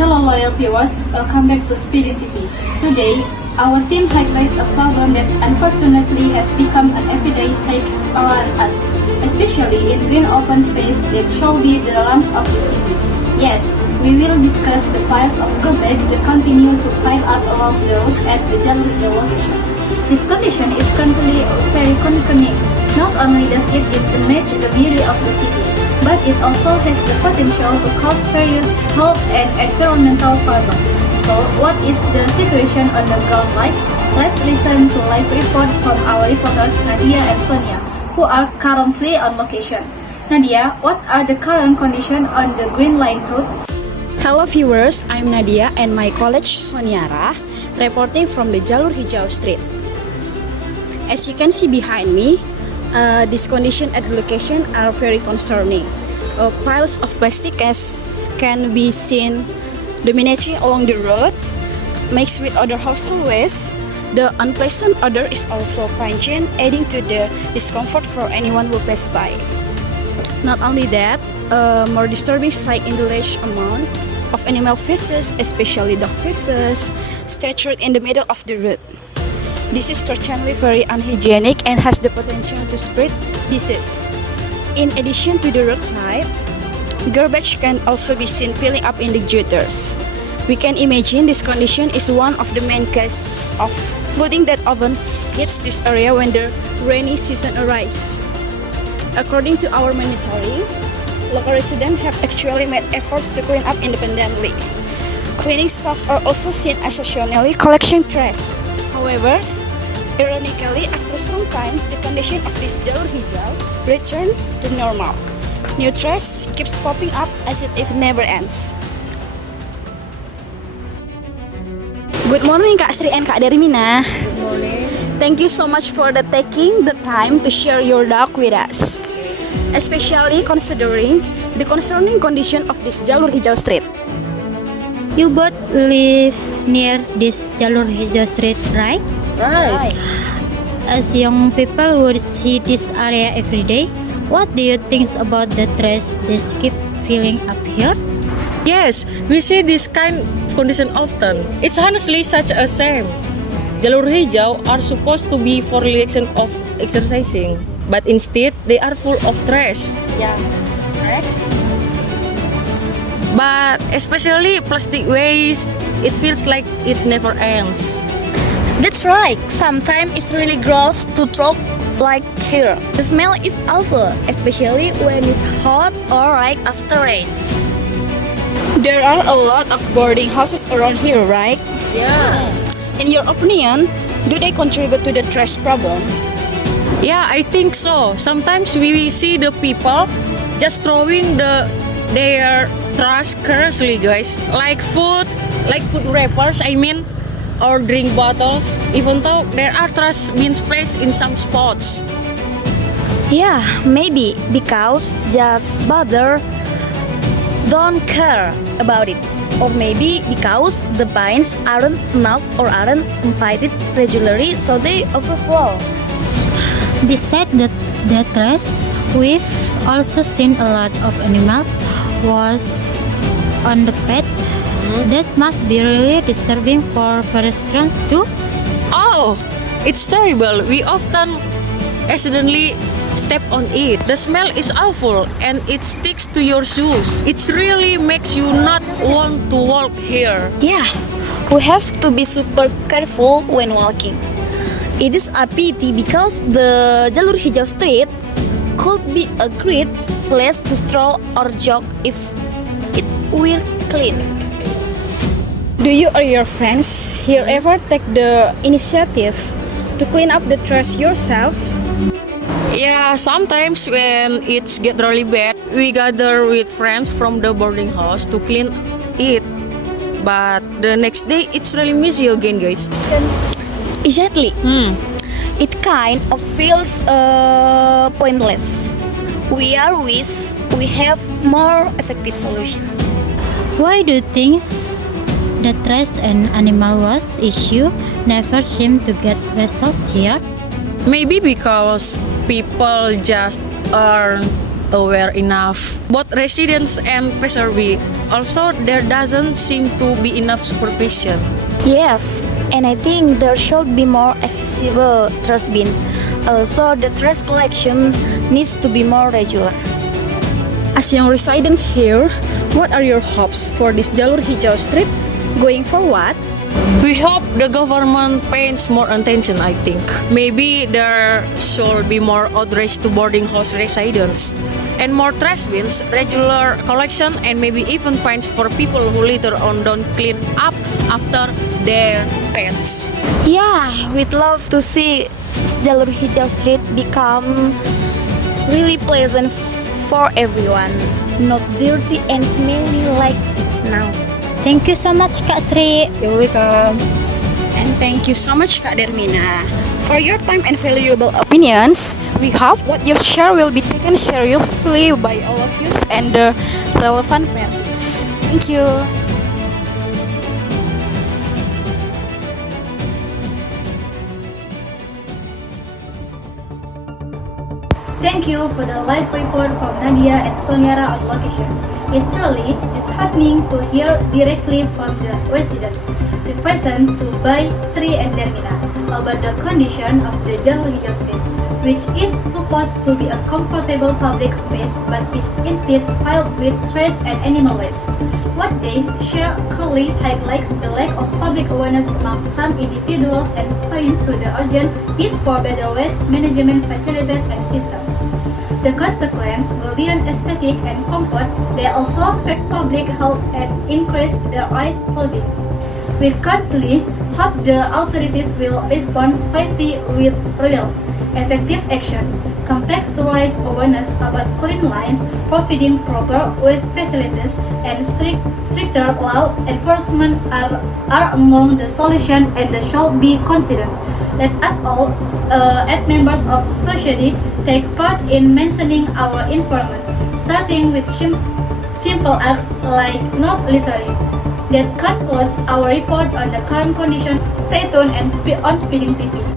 Hello loyal viewers, welcome back to Spirit TV. Today, our team highlights a problem that unfortunately has become an everyday sight around us, especially in green open space that shall be the lungs of the city. Yes, we will discuss the piles of garbage that continue to pile up along the road at the Jalur Hijau location. This condition is currently very concerning. Not only does it damage the beauty of the city, but it also has the potential to cause various health and environmental problems. So, what is the situation on the ground like? Let's listen to live report from our reporters Nadia and Sonia, who are currently on location. Nadia, what are the current conditions on the Green Line route? Hello viewers, I'm Nadia and my colleague Soniara reporting from the Jalur Hijau Street. As you can see behind me, this condition at the location are very concerning. Piles of plastic as can be seen dominating along the road, mixed with other household waste. The unpleasant odor is also pungent, adding to the discomfort for anyone who pass by. Not only that, a more disturbing sight in the large amount of animal feces, especially dog feces, stretched in the middle of the road. This is currently very unhygienic and has the potential to spread disease. In addition to the roadside, garbage can also be seen piling up in the gutters. We can imagine this condition is one of the main causes of flooding that often hits this area when the rainy season arrives. According to our monitoring, local residents have actually made efforts to clean up independently. Cleaning staff are also seen occasionally collecting trash. However, ironically, after some time, the condition of this Jalur Hijau returned to normal. New trash keeps popping up as if it never ends. Good morning, Kak Sri and Kak Dermina. Good morning. Thank you so much for taking the time to share your talk with us, especially considering the concerning condition of this Jalur Hijau Street. You both live near this Jalur Hijau Street, right? Right. As young people would see this area every day, what do you think about the trash that keep filling up here? Yes, we see this kind of condition often. It's honestly such a shame. Jalur hijau are supposed to be for relaxation of exercising, but instead they are full of trash. Yeah, trash. But especially plastic waste, it feels like it never ends. That's right. Sometimes it's really gross to throw like here. The smell is awful, especially when it's hot or right after rains. There are a lot of boarding houses around here, right? Yeah. In your opinion, do they contribute to the trash problem? Yeah, I think so. Sometimes we see the people just throwing their trash carelessly, guys. Like food wrappers, or drink bottles, even though there are trash bins placed in some spots. Yeah, maybe because just bother don't care about it. Or maybe because the bins aren't enough or aren't emptied regularly, so they overflow. Besides the trash, we've also seen a lot of animals was on the path. That must be really disturbing for pedestrians too. Oh, it's terrible. We often accidentally step on it. The smell is awful and it sticks to your shoes. It really makes you not want to walk here. Yeah, we have to be super careful when walking. It is a pity because the Jalur Hijau Street could be a great place to stroll or jog if it were clean. Do you or your friends here ever take the initiative to clean up the trash yourselves? Yeah, sometimes when it's get really bad, we gather with friends from the boarding house to clean it. But the next day, it's really messy again, guys. Exactly. It kind of feels pointless. We wish we have more effective solution. Why do things the trash and animal waste issue never seem to get resolved here? Maybe because people just aren't aware enough. Both residents and passersby Also, there doesn't seem to be enough supervision. Yes, and I think there should be more accessible trash bins. Also, the trash collection needs to be more regular. As young residents here, what are your hopes for this Jalur Hijau Street going forward? We hope the government pays more attention, I think. Maybe there should be more outreach to boarding house residents. And more trash bins, regular collection, and maybe even fines for people who litter or don't clean up after their pets. Yeah, we'd love to see Jalur Hijau Street become really pleasant for everyone, not dirty and smelly like it's now. Thank you so much, Kak Sri. You're welcome. And thank you so much, Kak Dermina, for your time and valuable opinions. We hope what you share will be taken seriously by all of you and the relevant parties. Thank you. Thank you for the live report from Nadia and Soniara on location. It's really disheartening to hear directly from the residents represented by Sri and Dermina about the condition of the Jalur Hijau Street, which is supposed to be a comfortable public space but is instead filled with trash and animal waste. What they share clearly highlights the lack of public awareness among some individuals and point to the urgent need for better waste management facilities and systems. The consequence will beyond aesthetic and comfort, they also affect public health and increase the ice flooding. We currently hope the authorities will respond swiftly with real, effective actions, contextualize awareness about clean lines, providing proper waste facilities, and stricter law enforcement are among the solutions and they shall be considered. Let us all, as members of society, take part in maintaining our environment, starting with simple acts like not littering. That concludes our report on the current conditions. Stay tuned and on Speeding TV.